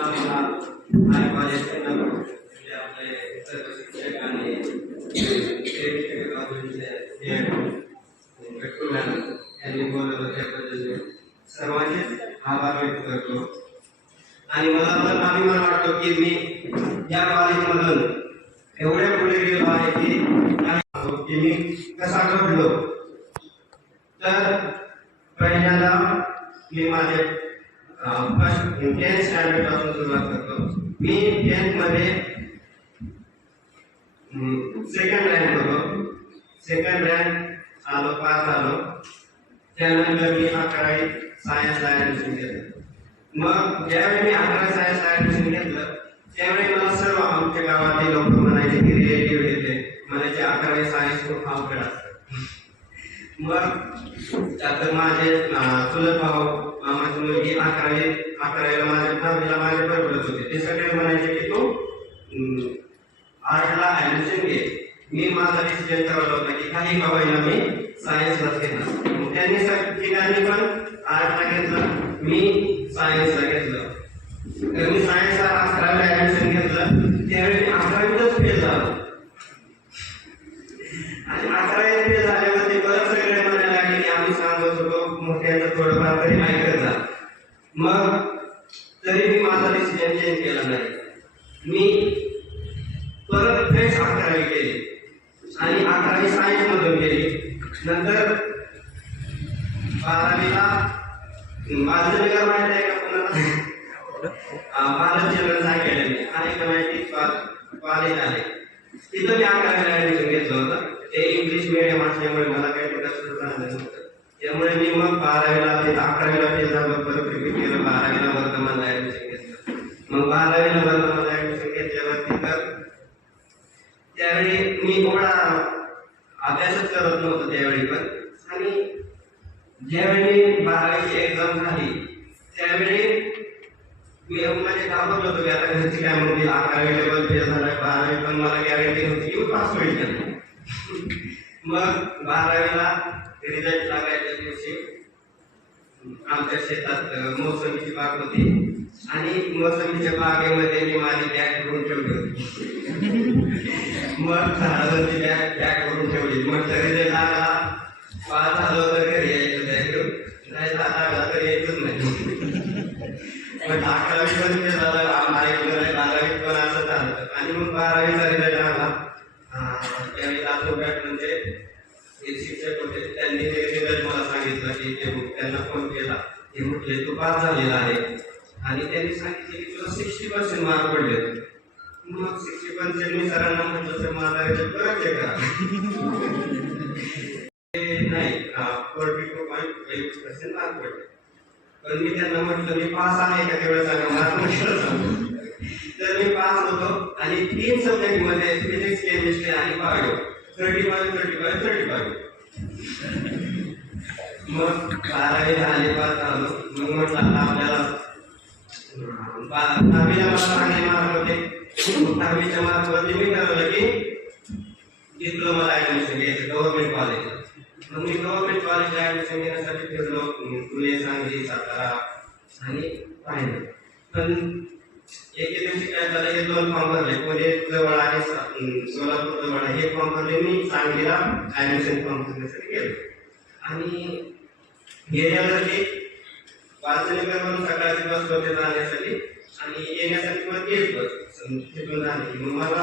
आणि कॉलेजचे म्हणजे आपले सर्व शिक्षक आणि यांनी बोलवलं त्याबद्दल सर्वांचे आभार व्यक्त करतो. आणि मला तर अभिमान वाटतो की मी या कॉलेजमधून एवढ्या पुढे गेलो आहे की मी कसा घडलो. तर पहिल्यांदा मी माझे फर्स्ट 10th स्टँडर्ड पासून सुरुवात करतो. मी 10th मध्ये सेकंड रँक होतो. सेकंड रँक आलो, पास आलो. त्यानंतर मी 11वी सायन्सला ऍडमिशन घेतलं. मग ज्यावेळी मी 11वी सायन्सला ऍडमिशन घेतलं त्यावेळी मला सर्व आमच्या गावातील लोक म्हणायचे की रिलेटिव्ह येते म्हणायचे 11वी सायन्स खूप अवघड असतं. मग त्यात माझे चुलत भाऊ मामाची मुलगी 11वीला माझ्या बरोबरच होते. ते सगळे म्हणायचे की तू आर्टला ऍडमिशन घे. मी माझा डिसिजन ठरवला होता की काही का होईना मी सायन्सलाच घेणार. त्यांनी ठिकाणी पण आर्टला घेतलं, मी सायन्सला घेतलं. तर मी सायन्सला 11वीला ऍडमिशन घेतलं त्यावेळी 11वीतच फेल झालो. आणि 11वी फेल झाल्यावर परत सगळे म्हणायला लागले की आम्ही सांगत होतो मोठ्यांचं थोडंफार तरी ऐकत जा. मग तरी मी माझा डिसिजन चेंज केला नाही. मी परत फ्रेश 11वी केली आणि 11वी सायन्स मधून केली. नंतर 12वीला बालनगर माहिती आहे का पुन्हा? भारत चिल्ड्रन्स अकॅडमी आणि कॉलेज आहे. तिथं मी 11वीला ऍडमिशन घेतलं होतं. ते इंग्लिश मीडियम असल्यामुळे मला काही प्रकारचं झालं नव्हतं. त्यामुळे मी मग 12वीला 11वीला फेल झालो, परत रिपीट केलं. 12वीला वर्धमानला ऍडमिशन घेतलं. मग 12वीला वर्धमानला ऍडमिशन घेतल्यावरती तर त्यावेळी मी एवढा अभ्यासच करत नव्हतो त्यावेळी पण. आणि ज्यावेळी 12वीची एक्झाम झाली त्यावेळी मी म्हणजे घाबरलो होतो की आता घरची काय म्हणतील 11वी लेवल फेल झालाय, 12वी पण मला गॅरंटी नव्हती की पास होईल. मग 12वीला रिझल्ट लागायच्या दिवशी आमच्या शेतात मोसंबीची बाग होती आणि मोसंबीच्या बागेमध्ये मी माझी बॅग भरून ठेवली होती. मग झाडावरची बॅग भरून ठेवली. मग रिझल्ट लागला, पास झालो तर घरी यायचं बॅग घेऊन, नाही लागला तर यायचंच नाही. पण 11वी पण ते झालं, 12वी पण असं झालं. आणि मग 12वीचा रिझल्ट लागला. त्यावेळी तासोबत म्हणजे शिक्षक होते, त्यांनी ते रिझल्ट मला सांगितलं की ते त्यांना फोन केला ते म्हटले तू पास झालेला आहे. आणि त्यांनी सांगितले की तुला 60% मार्क पडले. मग 60% मी सरांना म्हटलं तर माझा रिझल्ट परत चेक करा. नाही 42.5% मार्क पडले. पण मी त्यांना म्हटलं मी पास आहे का तेवढं सांगा, मार्क म्हटलं. तर मी पास होतो आणि 3 सब्जेक्ट मध्ये फिजिक्स, केमिस्ट्री आणि बायो 35. मग 12वी झाली, पास झालो. मग म्हटलं आपल्याला 10वीला मला चांगले मार्क होते. 10वीच्या मार्कवरती मी ठरवलं की डिप्लोमाला ऍडमिशन घ्यायचं गव्हर्नमेंट कॉलेजला. मग मी गव्हर्नमेंट कॉलेजला ऍडमिशन घेण्यासाठी फिरलो, पुणे, सांगली, सातारा आणि पाहिलं. पण एके दिवशी काय झालं, हे 2 फॉर्म भरले, पुणे जवळ आणि सोलापूर जवळ. हे फॉर्म भरले मी सांगलीला ऍडमिशन फॉर्म भरण्यासाठी गेलो. आणि गेल्यावरती वाचनेकरवरून सकाळची बस होते जाण्यासाठी आणि येण्यासाठी पण तेच बस तिथून झाली. मग मला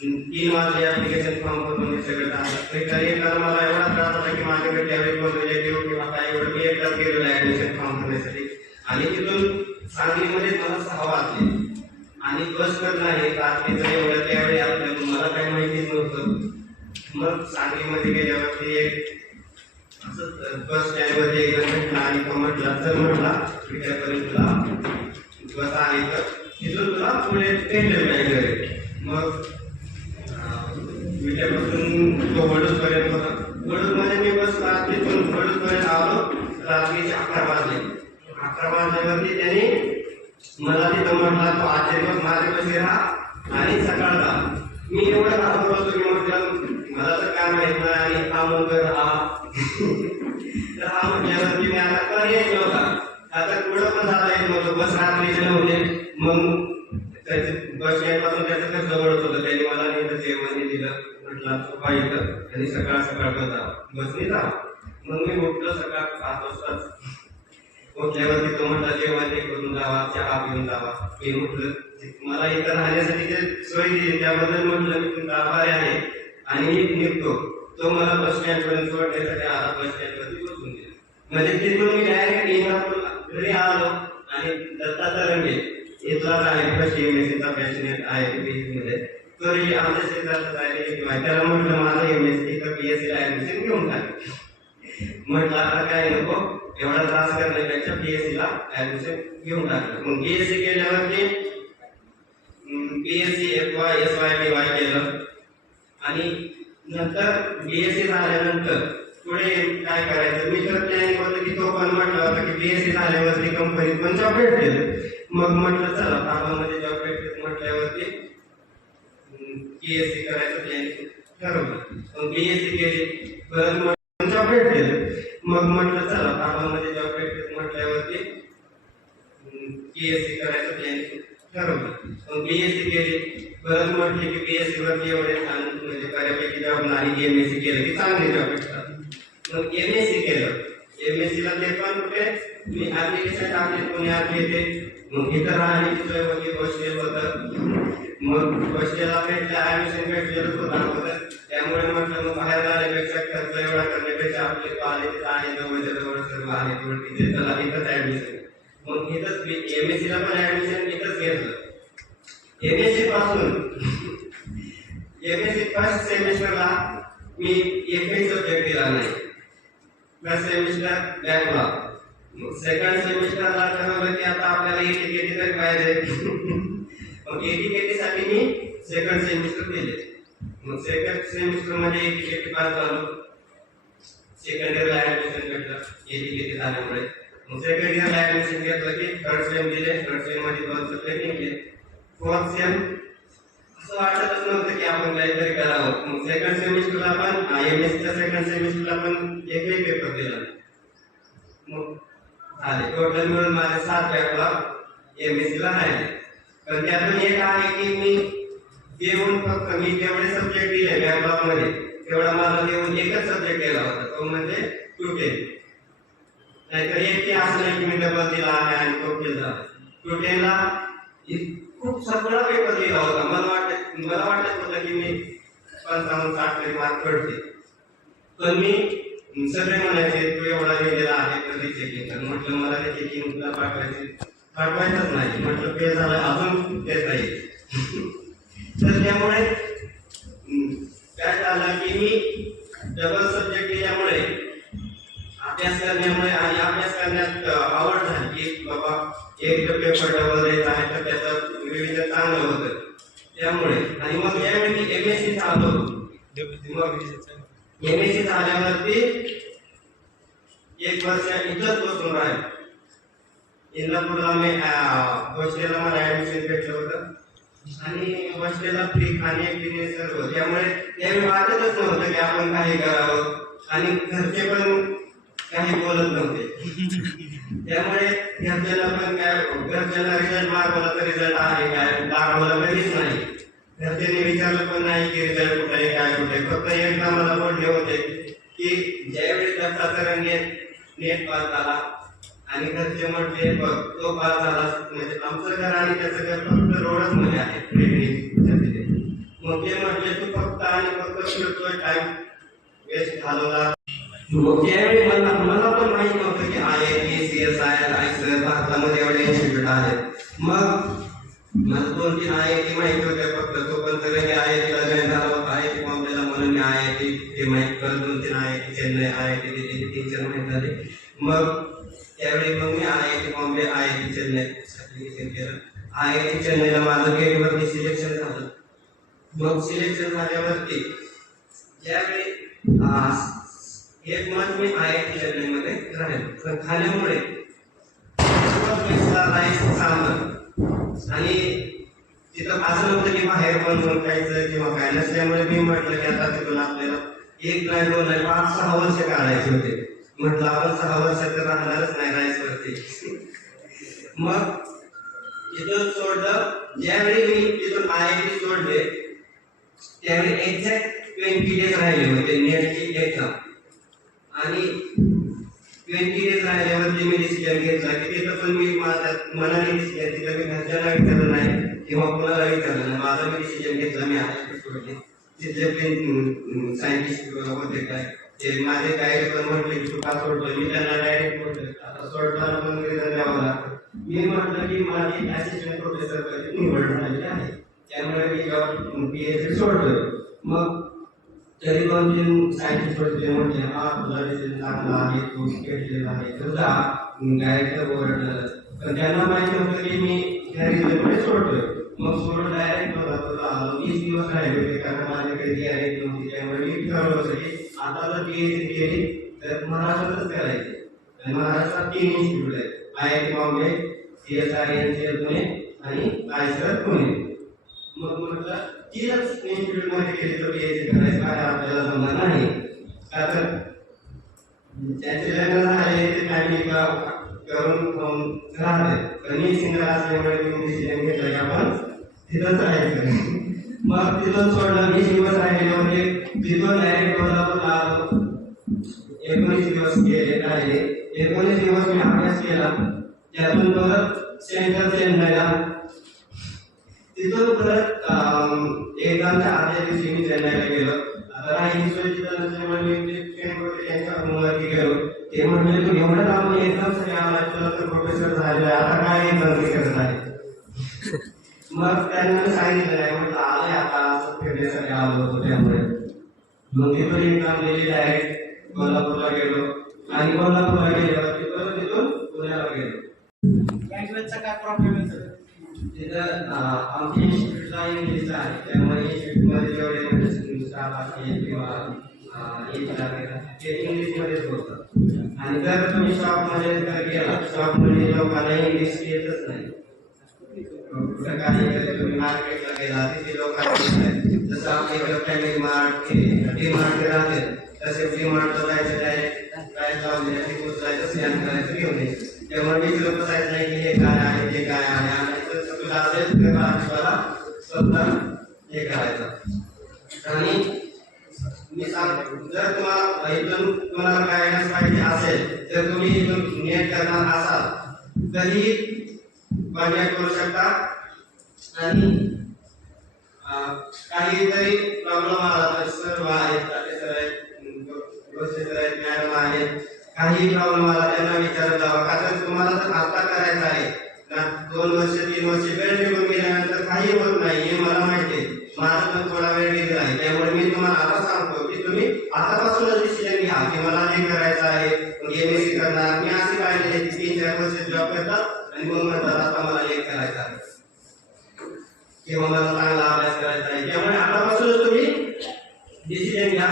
3 वाजले ऍप्लिकेशन फॉर्म भरून सगळं झालं. तरी येताना मला एवढा त्रास झाला की माझ्याकडे त्यावेळी कोण रिलेटिव्ह किंवा काय एवढं मी एकटाच गेलेलो ऍडमिशन फॉर्म भरण्यासाठी. आणि तिथून सांगलीमध्ये मला 6 वाजले आणि बस पण नाही रात्रीचं एवढं त्यावेळी आपल्याला मला काही माहितीच नव्हतं. मग सांगलीमध्ये गेल्यावरती एक असं बस स्टँडवरती एक जण भेटला आणि तो म्हटला चल म्हटला विद्यापर्यंत तुला बस आली तर तिथून तुला पुढे भेटेल नाही घरी. मग विद्यापासून तो वडूजपर्यंत होता. वडूजमध्ये मी बसला, तिथून वडूजपर्यंत आलो. रात्रीचे 11 वाजले. 11 वाजल्यावरती त्याने मला तिथं म्हटला तो आजचे दिवस माझ्यापाशी राहा आणि सकाळ जा. मी एवढं घाबरलो होतो की म्हटलं मला तर काय माहित नाही आणि हा मुलगा तर हा म्हटल्यावरती मी आता कर येत नव्हता. आता पुढं पण जाता येत नव्हतं, बस रात्रीचे नव्हते. मग त्याचे बस स्टँडपासून त्याचं घर जवळच होतं, त्यांनी मला नेलं, जेवण दिलं, म्हटलं सोपा येतं आणि सकाळ सकाळ पण जावं, बसने जावं. मग मी उठलो सकाळ 5 वाजताच. उठल्यावरती तो म्हटला जेवण हे करून जावा, चहा पिऊन जावा. मी म्हटलं मला इथं राहण्यासाठी जे सोय दिली त्याबद्दल म्हटलं मी तुमचा आभारी आहे आणि मी निघतो. तो मला बस स्टँड पर्यंत सोडण्यासाठी आला, बस स्टँड वरती बसून दिला. म्हणजे तिथून मी डायरेक्ट इंदापूरला घरी आलो आणि दत्ताचा रंगे इथलाच आहे, कशी एमएससीचा पॅशनेट आहे मध्ये. तरी आमच्या शेजारचा आहे, त्याला म्हटलं माझं एमएससी तर बीएससी ला ऍडमिशन घेऊन टाक. म्हटलं आता काय नको, एवढा त्रास करण्यापेक्षा बीएससी ला ऍडमिशन घेऊन टाकलं. मग बीएससी केल्यावरती बीएससी एसवाय केलं आणि नंतर बीएससी झाल्यानंतर पुढे काय करायचं मी तर प्लॅनिंग होतं की तो पण म्हटलं होता की बीएससी झाल्यावरती कंपनीत पण जॉब भेटेल. मग म्हटलं चला कामामध्ये जॉब भेटेल म्हटल्यावरती बीएससी करायचं प्लॅनिंग ठरवलं. मग बीएससी केली, परत जॉब भेटेल. मग म्हटलं चला कामामध्ये जॉब भेटेल म्हटल्यावरती बीएससी करायचं प्लॅनिंग ठरवलं. मग बीएससी केली, परत म्हटले की बीएससी वरती एवढे छान म्हणजे बऱ्यापैकी जॉब नाही, एमएससी केलं की चांगले जॉब भेटतात. मग एमएससी केलं, एमएससी ला ते पण कुठे मी ऍप्लिकेशन टाकले पुण्यात येते. मग इथं राहण्याची सोय होती, हॉस्टेल होतं. मग हॉस्टेलला भेटलं, ऍडमिशन भेटलेलं होतं अगोदर, त्यामुळे म्हटलं मग बाहेर जाण्यापेक्षा खर्च एवढा करण्यापेक्षा आपले कॉलेज आहे जवळच्या जवळ सर्व आहे तिथे, चला इथंच ऍडमिशन. मग इथंच एमएससी ला पण ऍडमिशन इथंच घेतलं. एमएससी पासून एमएससी फर्स्ट सेमिस्टरला मी एकही सब्जेक्ट दिला नाही, फर्स्ट सेमिस्टर बॅकलॉग. सेकंड सेमिस्टरला ठरवलं की आता आपल्याला एटीकेटी तरी पाहिजे. मग एटीकेटी साठी मी सेकंड सेमिस्टर दिले. मग सेकंड सेमिस्टर मध्ये एटीकेटी पास झालो, सेकंड इयरला ऍडमिशन भेटलं एटीकेटी झाल्यामुळे. मग सेकंड इयरला ऍडमिशन घेतलं की थर्ड सेम दिले, थर्ड सेम मध्ये 2 सब्जेक्ट निघले. फोर्थ सेम असं वाटतच नव्हतं की आपण काहीतरी करावं. मग सेकंड सेमिस्टरला पण एमएससीच्या सेकंड सेमिस्टरला पण एकही पेपर दिला नाही. मग झाले टोटल मिळून माझे 7 बॅकलॉग एमएससी ला राहिले. पण त्यातून एक आहे की मी देऊन फक्त मी जेवढे सब्जेक्ट दिले बॅकलॉग मध्ये तेवढा मला देऊन एकच सब्जेक्ट केला होता, तो म्हणजे 210. नाहीतर एक असं नाही की मी डबल दिला आहे आणि तो केला. 210ला खूप सगळा पेपर लिहिला होता. मला वाटत होतं की मी 55-60 तरी मार्क पडते. पण मी सगळे म्हणायचे तू एवढा लिहिलेला आहे तर चेकिंग कर. म्हटलं मला ते चेकिंगला पाठवायचंच नाही. म्हटलं फेल झालं अजून देता येईल. तर त्यामुळे काय झालं की मी डबल सब्जेक्ट दिल्यामुळे अभ्यास करण्यामुळे आणि अभ्यास करण्यात आवड झाली की बाबा एक पेपर डबल द्यायचा आहे तर त्याचं रिव्हिजन चांगलं होतं त्यामुळे. आणि मग यावेळी एमएससी झालो. एमएससी झाल्यावरती 1 वर्ष इथंच बसून राहिलो. इंदापूरला मी हॉस्टेलला मला ऍडमिशन भेटलं होतं आणि हॉस्टेलला फ्री खाणे पिणे सर्व. त्यामुळे त्यावेळी वाटतच नव्हतं की आपण काही करावं आणि घरचे पण काही बोलत नव्हते. त्यामुळे घरच्याला पण काय घरच्यांना रिझल्ट मागवला तर रिझल्ट आहे काय दाखवला कधीच नाही. घरच्यांनी विचारलं पण नाही की रिझल्ट कुठे आहे काय कुठे. फक्त एकदा मला बोलले होते की ज्यावेळी दत्ताचा रंगे नेट पास झाला आणि घरचे म्हटले बघ तो पास झाला म्हणजे आमचं घर आणि त्याचं घर फक्त रोडच मध्ये आहे. मग ते म्हटले तू फक्त आणि फक्त फिरतोय टाइम वेस्ट घालवला. मग त्यावेळी मला पण माहित नव्हतं की IIT CSIR भारतामध्ये एवढे इन्स्टिट्यूट आहेत. मग मला 2-3 IIT माहिती होते फक्त. तो पण तर IIT ला जॉईन झाला होता IIT बॉम्बेला म्हणून IIT ते माहिती करत 2-3 IIT चेन्नई IIT दिल्ली 3-4 माहिती झाले. मग त्यावेळी मग मी IIT Bombay IIT Chennai application केलं. IIT चेन्नईला माझं गेटवरती सिलेक्शन झालं. मग सिलेक्शन झाल्यावरती ज्यावेळी 1 मंथ मी IIT चेन्नई मध्ये राहिलो. पण खाण्यामुळे आणि तिथं असं नव्हतं की बाहेर पण खायचं किंवा काय नसल्यामुळे मी म्हटलं की आता तिथून आपल्याला 1 नाही 2 नाही 5-6 वर्ष काढायचे होते. म्हटलं आपण 6 वर्ष तर राहणारच नाही राईस वरती. मग तिथं सोडलं. ज्यावेळी मी तिथून IIT सोडले त्यावेळी एक्झॅक्ट 20 डेज राहिले होते नेटची एक्झाम आणि 20 डेज राहिल्यावरती मी डिसिजन घेतला की तिथं पण मी माझ्या मनाने डिसिजन दिला. मी घरच्यांना विचारलं नाही किंवा कोणाला विचारलं नाही. माझा मी डिसिजन घेतला. मी IIT सोडले. तिथले सायंटिस्ट होते काय ते माझे गाईड पण म्हटले की तू का सोडलं. मी त्यांना डायरेक्ट म्हटलं आता सोडताना पण रिझन द्यावं लागतं. मी म्हटलं की माझी असिस्टंट प्रोफेसर निवड झालेली आहे त्यामुळे मी PhD सोडलं. मग तरी 2-3 सायंटिस्ट होते म्हटले हा तुझा डिसिजन चांगला आहे तू घेतलेला आहे तर जा गाईडचं ओरडलं. पण त्यांना माहिती होतं की मी त्या रिझनमुळे सोडतोय. मग सोडून डायरेक्ट आलो. 20 दिवस राहिले होते कारण माझ्याकडे गॅरेंटी नव्हती. त्यामुळे मी ठरवलं होतं की आता जर PhD केली तर महाराष्ट्रातच करायची. आणि महाराष्ट्रात 3 इन्स्टिट्यूट आहेत IIT बॉम्बे, CSIR पुणे आणि IISER पुणे. मग म्हटलं 3च इन्स्टिट्यूट मध्ये केली तर PhD करायचं काय आपल्याला जमणार नाही. का तर त्यांचे लग्न झाले ते फॅमिली करून राहते. पण मी सिंगल असल्यामुळे मी डिसिजन घेतला की आपण तिथंच राहायचं. मग तिथून सोडलं. 20 दिवस राहिले होते. तिथून डायरेक्ट कोल्हापूरला आलो. 19 दिवस गेले राहिले. 19 दिवस मी अभ्यास केला. त्यातून परत चेन्नईला. तिथून परत एक्झामच्या आदल्या दिवशी मी चेन्नईला गेलो. आता राहिली सोय तिथं नसल्यामुळे मी त्यांच्या रूमवरती गेलो. ते म्हटले तू एवढं लांब एक्झामसाठी आला तुला तर प्रोफेसर झाले आता काय एक्झाम करत आहे. मग त्यांना मी सांगितलं नाही म्हटलं आलंय आता असं फिरण्यासाठी आलो होतो त्यामुळे. मग तिथून एक्झाम दिली. डायरेक्ट कोल्हापूरला गेलो आणि कोल्हापूरला गेल्यावरती परत तिथून पुण्याला गेलो. लँग्वेजचा काय प्रॉब्लेम आहे सर? तिथं आमच्या इन्स्टिट्यूटला इंग्लिशचा आहे त्यामुळे इन्स्टिट्यूटमध्ये जेवढे स्टाफ असेल किंवा ते इंग्लिशमध्येच बोलतात. आणि जर तुम्ही शॉपमध्ये गेला शॉपमध्ये लोकांना इंग्लिश येतच नाही. कुठं काही तुम्ही मार्केटला गेला तिथे लोकांना जसं आपल्याकडे फॅमिली मार्ट DMart राहते तसे DMartला जायचं डायरेक्ट काय लावले जायचं स्कॅन करायचं घेऊन यायचं. त्यामुळे मी लोक बसायचं नाही की हे काय आहे ते काय आहे आणि सगळं असेल मला स्वतः हे करायचं. आणि मी सांगतो जर तुम्हाला इथून तुम्हाला गायडन्स पाहिजे असेल तर तुम्ही इथून नेट करणार असाल तरी कॉन्टॅक्ट करू शकता. आणि काहीतरी प्रॉब्लेम आला तर सर्व आहेत प्रोफेसर आहेत मॅडम आहेत काही प्रॉब्लेम आला त्यांना विचारत जावा. कारण तुम्हाला जर आता करायचं आहे ना 2 वर्ष 3 वर्ष वेळ निघून गेल्यानंतर काही होत नाही हे मला माहिती आहे. माझा पण थोडा वेळ गेला आहे त्यामुळे मी तुम्हाला आता सांगतो की तुम्ही आतापासूनच डिसिजन घ्या की मला हे करायचं आहे. MSc करणार मी असे पाहिले 3-4 वर्ष जॉब करतात आणि मग म्हणतात आता मला हे करायचं आहे किंवा मला चांगला अभ्यास करायचा आहे. त्यामुळे आतापासूनच तुम्ही डिसिजन घ्या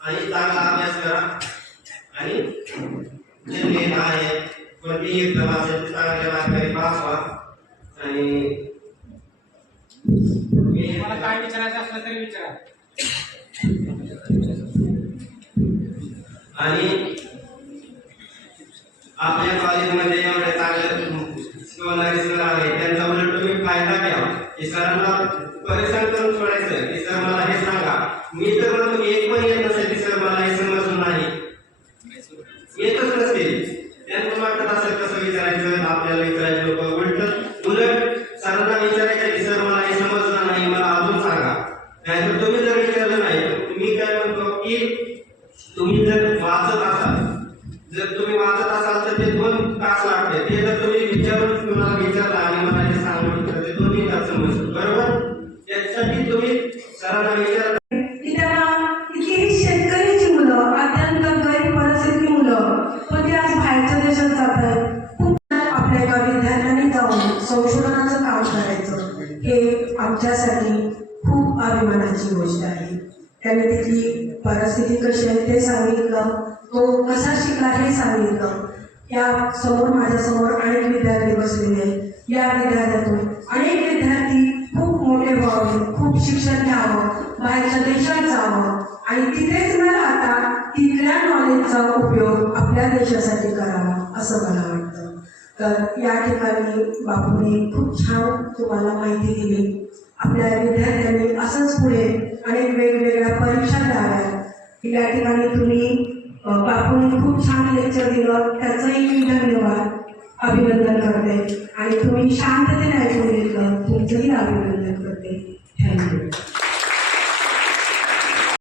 आणि चांगला अभ्यास करा. आणि जे नेट आहे कोणतीही एक्झाम असेल ते चांगल्या मार्गाने पास व्हा. आणि मला काय विचारायचं असलं तरी विचारा. आणि आपल्या कॉलेजमध्ये एवढे चांगले शिकवणारे सर आहे त्यांचा उलट तुम्ही फायदा घ्या. की सरांना परेशान करून सोडायचं की सर मला हे सांगा. मी तर म्हणतो एक पण येत नसेल की सर मला हे समजून नाही येतच नसते. त्यांना वाटत असेल कसं विचारायचं आपल्याला विचारायचं लोक उलट सरांना विचारायचं की सर मला हे समजलं नाही मला अजून सांगा. नाहीतर तुम्ही जर विचारलं नाही मी काय म्हणतो की तुम्ही जर वाचत असाल तर ते 2 तास लागते. ते जर तुम्ही विचारून तुम्हाला विचारलं आणि मला हे सांगून तर ते 2 तास समजतं बरोबर. त्यासाठी तुम्ही सरांना विचार शेतकऱ्याची मुलं अत्यंत गरीब परिस्थिती मुलं पण ते आज बाहेरच्या देशात जात आहेत. खूप आपल्या एका विद्यार्थ्यांनी जाऊन संशोधनाचं काम करायचं हे आमच्यासाठी खूप अभिमानाची गोष्ट आहे. त्यांनी तिथली परिस्थिती कशी आहे ते सांगितलं. तो कसा शिकला हे सांगितलं. या समोर माझ्यासमोर अनेक विद्यार्थी बसलेले आहेत. या विद्यार्थ्यातून अनेक विद्यार्थी खूप मोठे व्हावे खूप शिक्षण घ्यावं बाहेरच्या देशात जावं आणि तिथेच न राहता तिथल्या नॉलेजचा उपयोग आपल्या देशासाठी करावा असं मला वाटतं. तर या ठिकाणी बापूने खूप छान तुम्हाला माहिती दिली. आपल्या विद्यार्थ्यांनी असंच पुढे अनेक वेगवेगळ्या परीक्षा द्याव्यात. या ठिकाणी तुम्ही बापूंनी खूप छान लेक्चर दिलं, त्याचंही मी धन्यवाद अभिनंदन करते. आणि तुम्ही शांततेने ऐकून घेतलं, तुमचंही अभिनंदन.